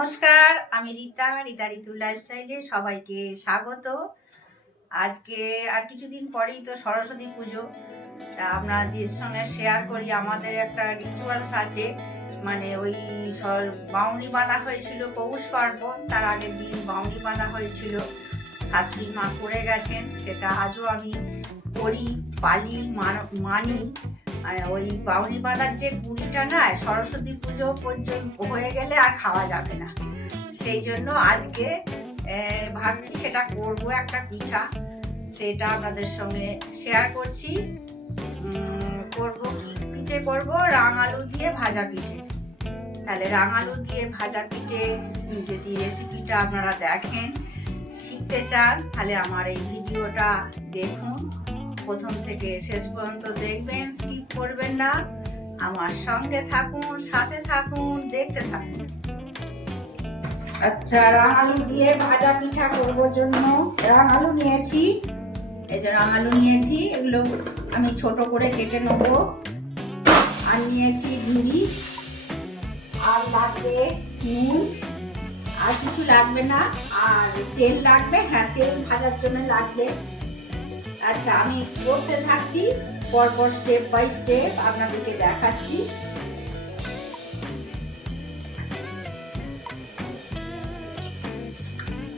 নমস্কার, আমি রীতা রীতা ঋতু লাইফস্টাইলে সবাইকে স্বাগত। আজকে আর কিছুদিন পরেই তো সরস্বতী পুজো। তা আপনাদের সঙ্গে শেয়ার করি, আমাদের একটা রিচুয়ালস আছে। মানে ওই বাউনি বাঁধা হয়েছিল পৌষ পার্বণ, তার আগের দিন বাউনি বাঁধা হয়েছিল। শাশুড়ি মা করে গেছেন, সেটা আজও আমি করি, পালি মান- ওই বাউনি বাঁধার যে গুড়িটা না, সরস্বতী পুজো পর্যন্ত হয়ে গেলে আর খাওয়া যাবে না। সেই জন্য আজকে ভাবছি সেটা করব একটা পিঠা। সেটা আপনাদের সঙ্গে শেয়ার করছি। করব পিঠে করব? রাঙালু দিয়ে ভাজা পিঠে। তাহলে রাঙালু দিয়ে ভাজা পিঠে, যদি রেসিপিটা আপনারা দেখেন, শিখতে চান, তাহলে আমার এই ভিডিওটা দেখুন। প্রথম থেকে শেষ পর্যন্ত দেখবেন স্কিপ করবেন না। আমার সঙ্গে থাকুন, সাথে থাকুন, দেখতে থাকুন। আচ্ছা রাঙালু দিয়ে ভাজা পিঠা করবার জন্য। রাঙালু নিয়েছি। এই যে রাঙালু নিয়েছি, এগুলো আমি ছোট করে কেটে নেব। আর নিয়েছি ঘুড়ি আর লাগবে নুন। আর কিছু লাগবে না। আর তেল লাগবে? হ্যাঁ তেল ভাজার জন্য লাগবে। আচ্ছা আমি করতে থাকছি, পরপর স্টেপ বাই স্টেপ আপনাদেরকে দেখাচ্ছি।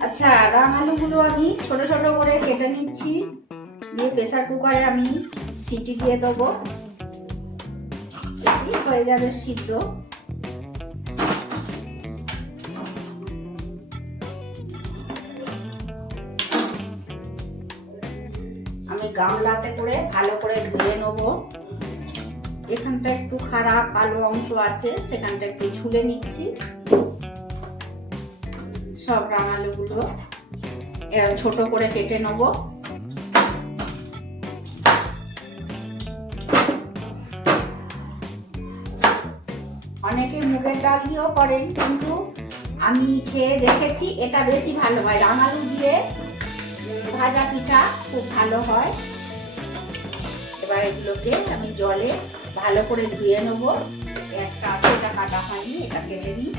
আচ্ছা রাঙালুগুলো আমি ছোট ছোট করে কেটে নিচ্ছি। দিয়ে প্রেসার কুকারে আমি সিটি দিয়ে দেবো। হয়ে যাবে সিদ্ধ। আমি গামলাতে করে ভালো করে ধুয়ে নেব। যেখানটা একটু খারাপ কালো অংশ আছে, সেখানটা একটু ছুলে নিচ্ছি। সব রাঙালুগুলো এরকম ছোট করে কেটে নেব। অনেকে মুগের ডাল দিয়েও করেন, কিন্তু আমি খেয়ে দেখেছি, এটা বেশি ভালো হয়। রাঙালু দিয়ে ভাজা পিঠা খুব ভালো হয়। এবার এগুলোকে আমি জলে ভালো করে ধুয়ে নেব। একটা এটা কাটা হয়নি, এটা কেটে নিই।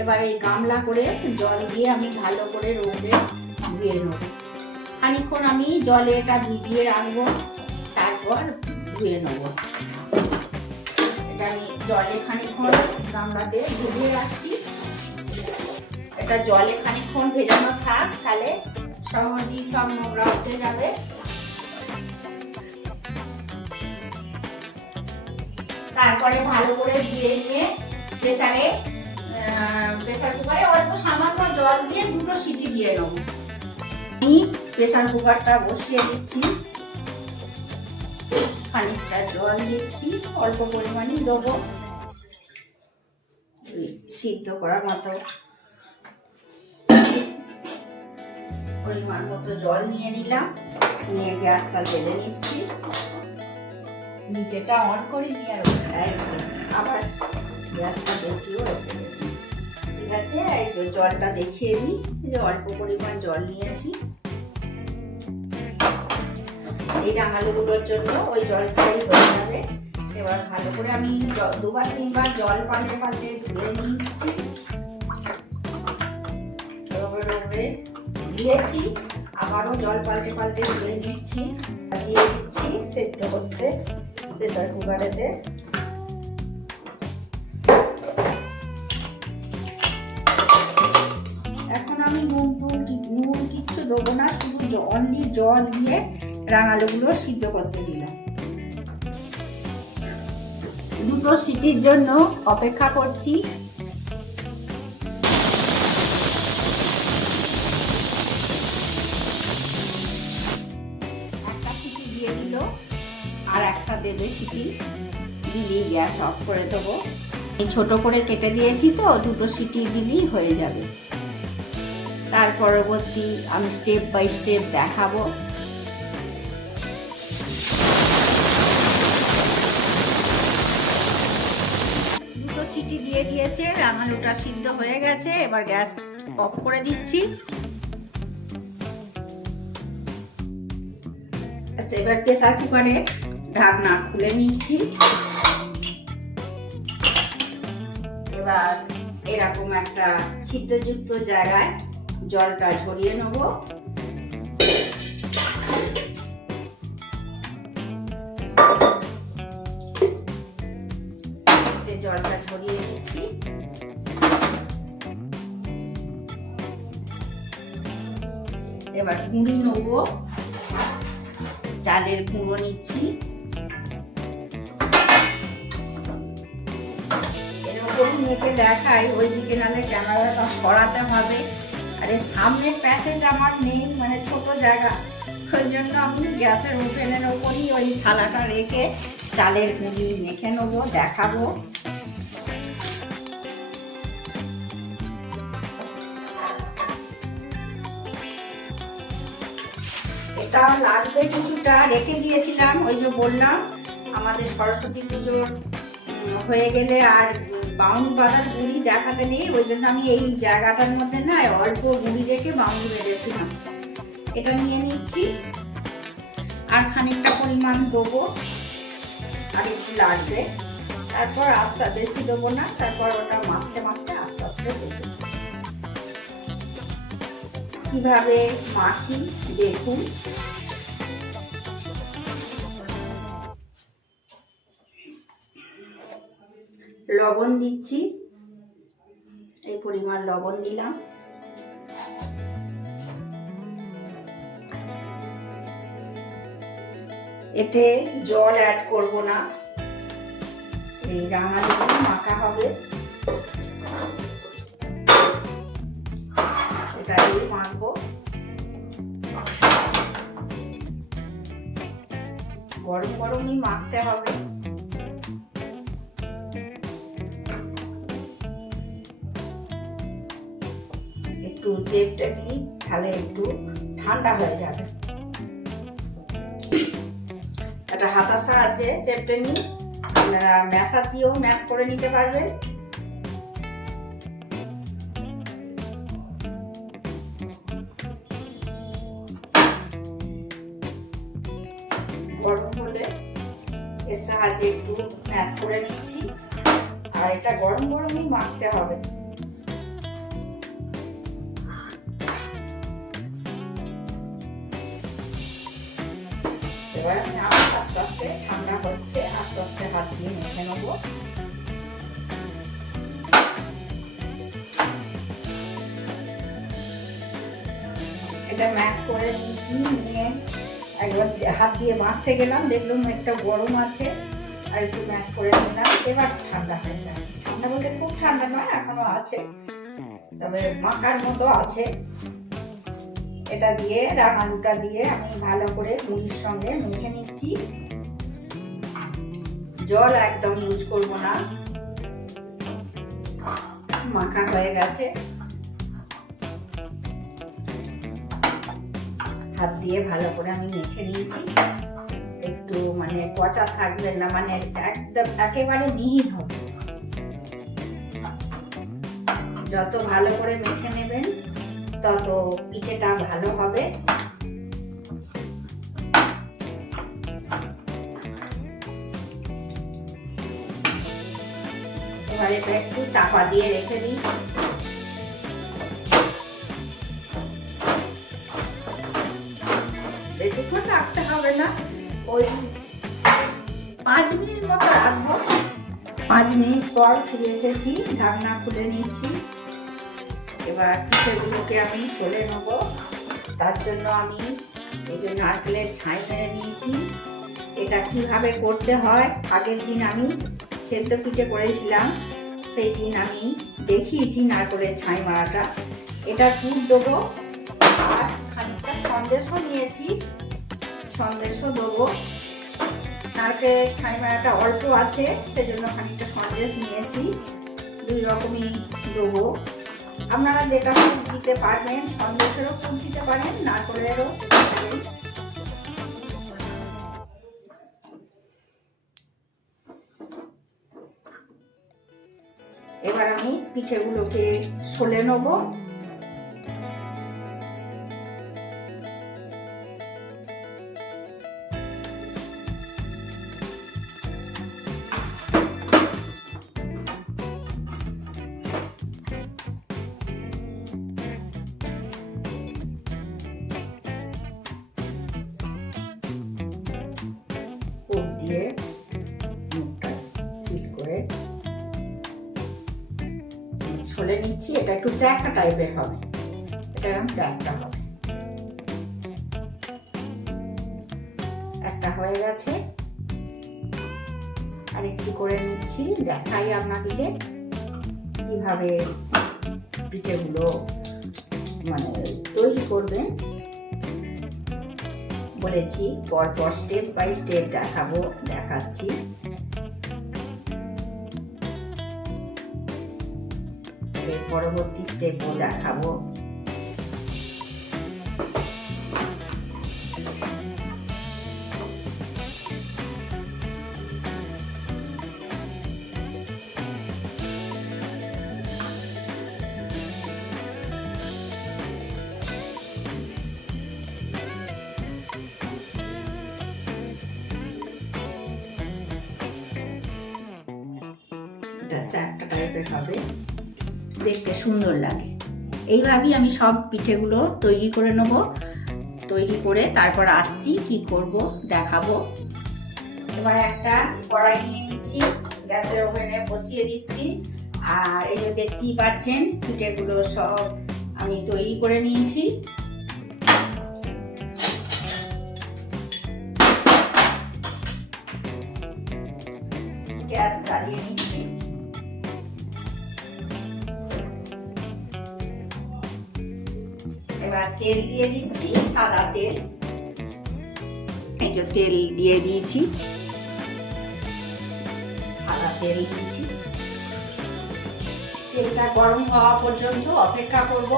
এবার এই গামলা করে জল দিয়ে আমি ভালো করে রোদে ধুয়ে নেব। খানিক্ষণ আমি জলে এটা ভিজিয়ে রাখব, তারপর ধুয়ে নেব। এটা আমি জলে খানিক্ষণ গামলাতে ভিজিয়ে রাখছি। এটা জলে খানিক্ষণ ভেজানো থাক, তাহলে সহজেই সব নোংরা উঠে যাবে। তারপরে ভালো করে ধুয়ে নিয়ে প্রেসারে প্রেসার কুকারে অল্প সামান্য জল দিয়ে দুটো সিটি দিয়ে নেব। আমি প্রেসার কুকারটা বসিয়ে দিচ্ছি। খানিকটা জল দিচ্ছি, অল্প পরিমাণে দেবো। সিদ্ধ করার মতো। পরিমাণ মতো জল নিয়ে নিলাম। নিয়ে গ্যাসটা জ্বেলে নিচ্ছি। নিচেটা অন করে নিয়ে আর আবার গ্যাসটা বেশিও এসে গেছে। ঠিক আছে, এই জলটা দেখিয়ে দিই। যে অল্প পরিমাণ জল নিয়েছি। এই রাঙালুগুলোর জন্য ওই জলটাই হয়ে যাবে। এবার ভালো করে আমি দুবার, তিনবার জল পাল্টে পাল্টে ধুয়ে নিচ্ছি। দিয়েছি। আবারও জল পাল্টে পাল্টে ধুয়ে নিচ্ছি দিয়ে দিচ্ছি সেদ্ধ করতে প্রেসার কুকারেতে এখন আমি নুন টুন নুন কিচ্ছু দেবো না, শুধু অনলি জল দিয়ে রাঙালুগুলো সিদ্ধ করতে দিলাম। দুটো সিটির জন্য অপেক্ষা করছি। দেবে সিটি দিলেই গ্যাস অফ করে দেবো। এই ছোট করে কেটে দিয়েছি তো, দুটো সিটি দিলেই হয়ে যাবে। তার পরবর্তী আমি স্টেপ বাই স্টেপ দেখাবো। দুটো সিটি দিয়ে দিয়েছে, রাঙালুটা সিদ্ধ হয়ে গেছে, এবার গ্যাস অফ করে দিচ্ছি। আচ্ছা এবার প্রেসার কুকারে ঢাকনা খুলে নিচ্ছি। এবার এরকম একটা ছিদ্রযুক্ত জায়গায় জলটা ঝরিয়ে নেব। জলটা ঝরিয়ে নিচ্ছি। এবার গুঁড়ি নেব। চালের গুঁড়ো নিচ্ছি। মেখে দেখাই, ওইদিকে নাহলে ক্যামেরাটা সরাতে হবে। আর এর সামনের প্যাসেজ আমার নেই মানে ছোট জায়গা। ওই জন্য আমি গ্যাসের ওভেনের ওপরই ওই থালাটা রেখে চালের গুঁড়ি মেখে নেব, দেখাবো। এটা লাগবে কিছুটা, রেখে দিয়েছিলাম, ওই যে বললাম, আমাদের সরস্বতী পুজোর হয়ে গেলে আর বাউনি বাঁধার গুঁড়ি দেখাতে নেই, ওই জন্য আমি এই জায়গাটার মধ্যে না অল্প গুঁড়ি রেখে বাউনি বেঁধেছিলাম। এটা নিয়ে নিচ্ছি। আর খানিকটা পরিমাণ দেবো। আর একটু লাগবে। তারপর আস্তে বেশি দেবো না, তারপর ওটা মাখতে মাখতে আস্তে আস্তে দেবো। কীভাবে মাখি, দেখুন। লবণ দিচ্ছি। এই পরিমাণ লবণ দিলাম। এতে জল অ্যাড করব না। এই রাঙা দিয়ে মাখা হবে। এটা দিয়ে মাখবো। গরম গরমই মাখতে হবে। চেপটা দিই তাহলে একটু ঠান্ডা হয়ে যাবে। একটা হাতার সাহায্যে চেপটে নিই আপনারা ম্যাশার দিয়েও ম্যাশ করে নিতে পারবেন। গরম হলে এর সাহায্যে একটু ম্যাশ করে নিচ্ছি। আর এটা গরম গরমই মাখতে হবে। দিয়ে মেখে নেব এটা করে নিয়েছি নিয়ে একবার হাত দিয়ে মাখতে গেলাম, দেখলাম একটা গরম আছে, আর একটু ম্যাশ করে নিলাম, এবার ঠান্ডা হয়ে গেছে। ঠান্ডা খুব ঠান্ডা নয়, এখনও আছে। তবে মাখার মতো আছে। এটা দিয়ে রাঙালুটা দিয়ে আমি ভালো করে মুড়ির সঙ্গে মেখে নিচ্ছি। জল একদম ইউজ করব না। মাখা হয়ে গেছে। হাত দিয়ে ভালো করে আমি মেখে নিয়েছি। একটু মানে পচা থাকবে না মানে একদম একেবারে মিহি হবে। যত ভালো করে মেখে নেবেন, তত পিঠেটা ভালো হবে। এবার একটু চাপা দিয়ে রেখে দিই। বেশিক্ষণ রাখতে হবে না। ওই পাঁচ মিনিট মতো রাখব। পাঁচ মিনিট পর ফিরে এসেছি, ঢাকনা খুলে নিচ্ছি। এবার পিঠেগুলোকে আমি সলে নেব। তার জন্য আমি এই যে নারকেলের ছাই মেরে নিয়েছি। এটা কীভাবে করতে হয়? আগের দিন আমি সেদ্ধ পিঠে করেছিলাম, সেই দিন আমি দেখিয়েছি নারকেলের ছাই মারাটা। এটা দুধ দেবো, আর খানিকটা সন্দেশও নিয়েছি, সন্দেশও দেবো। নারকেলের ছাই মারাটা অল্প আছে, সেজন্য খানিকটা সন্দেশ নিয়েছি, দুই রকমই দেবো। আপনারা যেটা দিতে পারবেন, সন্দেশেরও ফুল দিতে পারেন, নারকলেরও Eh, para mí, piche uno que suele nobo. নিচ্ছি এটা একটু চ্যাপটা টাইপের হবে। এটা এরকম চ্যাপটা হবে। একটা হয়ে গেছে। আরেকটি করে নিচ্ছি, দেখাই আপনাদেরকে কীভাবে পিঠেগুলো মানে তৈরি করবেন। বলেছি, পরপর স্টেপ বাই স্টেপ দেখাবো, দেখাচ্ছি। পরবর্তী স্টেপও দেখাবো। এটা চারটা টাইপের হবে। দেখতে সুন্দর লাগে। এইভাবেই আমি সব পিঠেগুলো তৈরি করে নেব। তৈরি করে তারপর আসছি, কি করব দেখাবো। এবার একটা কড়াই নিয়ে নিচ্ছি, গ্যাসের ওভেনে বসিয়ে দিচ্ছি। আর এই যে দেখতেই পাচ্ছেন, পিঠেগুলো সব আমি তৈরি করে নিয়েছি। গ্যাস জ্বালিয়ে নিচ্ছি। তেল দিয়ে দিচ্ছি, সাদা তেল। এই তেল দিয়ে দিয়েছি। সাদা তেল দিয়েছি। তেলটা গরম হওয়া পর্যন্ত অপেক্ষা করব।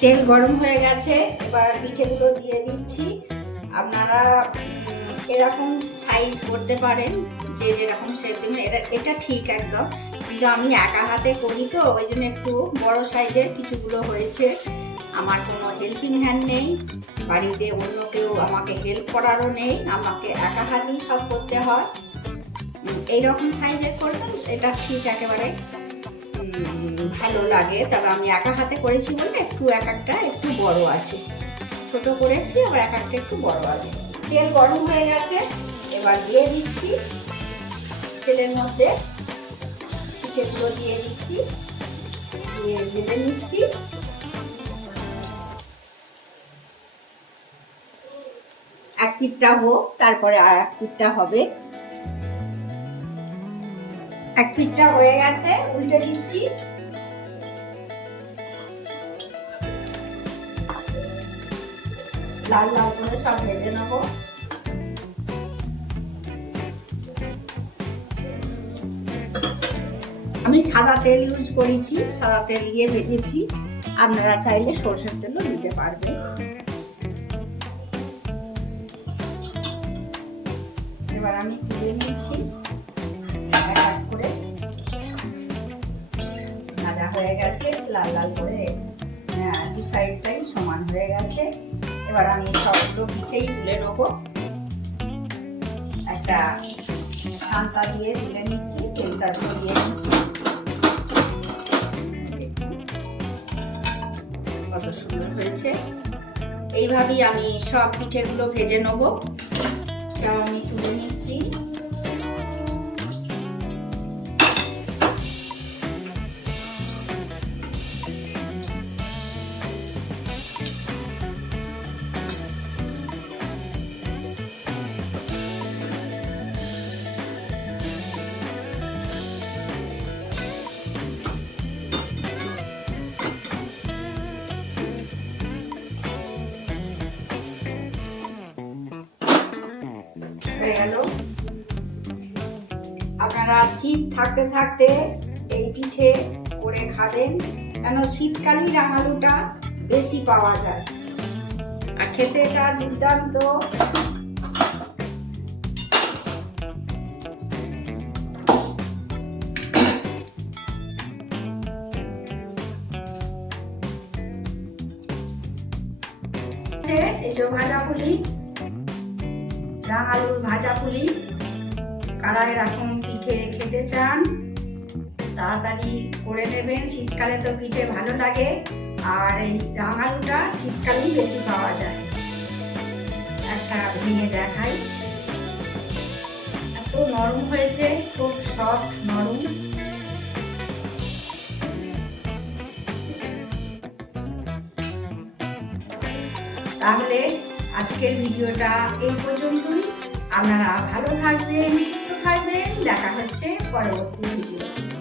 তেল গরম হয়ে গেছে, এবার পিঠেগুলো দিয়ে দিচ্ছি। আপনারা এরকম সাইজ করতে পারেন, যে যেরকম দেবেন, এটা এটা ঠিক একদম। কিন্তু আমি একা হাতে করি তো, ওই জন্য একটু বড় সাইজের কিছুগুলো হয়েছে। আমার কোনো হেল্পিং হ্যান্ড নেই, বাড়িতে অন্য কেউ আমাকে হেল্প করারও নেই, আমাকে একা হাতেই সব করতে হয়। এইরকম সাইজের করবেন এটা ঠিক একেবারে ভালো লাগে। তবে আমি একা হাতে করেছি বলে একটু এক একটা একটু বড় আছে। ছোট করেছি, আবার এক একটা একটু বড় আছে। তেল গরম হয়ে গেছে। এবার দিয়ে দিচ্ছি। তেলের মধ্যে পিঠেগুলো দিয়ে দিচ্ছি। দিয়ে ভেজে নিচ্ছি। এক পিঠটা হোক, তারপরে আর এক পিঠটা হবে। এক পিঠটা হয়ে গেছে, উল্টে দিচ্ছি। লাল লাল করে সব ভেজে নেব। আমি সাদা তেল ইউজ করেছি সাদা তেল দিয়ে ভেজেছি। আপনারা চাইলে সরষের তেলও দিতে পারবেন। এবার আমি তুলে করে। ভাজা হয়ে গেছে লাল লাল করে। হ্যাঁ, দু সাইডটাই সমান হয়ে গেছে। এবার আমি সবগুলো পিঠেই তুলে নেব। একটা ছান্তা দিয়ে তুলে নিচ্ছি, তেলটা ছড়িয়ে নিচ্ছি কত সুন্দর হয়েছে। এইভাবেই আমি সব পিঠেগুলো ভেজে নেব। এটাও আমি তুলে নিচ্ছি। শীত থাকতে থাকতে এই পিঠে করে খাবেন, কেন শীতকালীন রাঙালুটা বেশি পাওয়া যায়। আর খেতে এটা দুর্দান্ত। যে ভাজা পুলি রাঙালুর ভাজা পুলি এরকম পিঠে খেতে চান, তাড়াতাড়ি করে নেবেন। শীতকালে তো পিঠে ভালো লাগে, আর এই রাঙালুটা শীতকালেই বেশি পাওয়া যায়। একটা ভেঙে দেখাই। এত নরম হয়েছে, খুব সফট নরম। তাহলে আজকের ভিডিওটা এই পর্যন্তই। আপনারা ভালো থাকবেন থাকবেন দেখা হচ্ছে পরবর্তী ভিডিও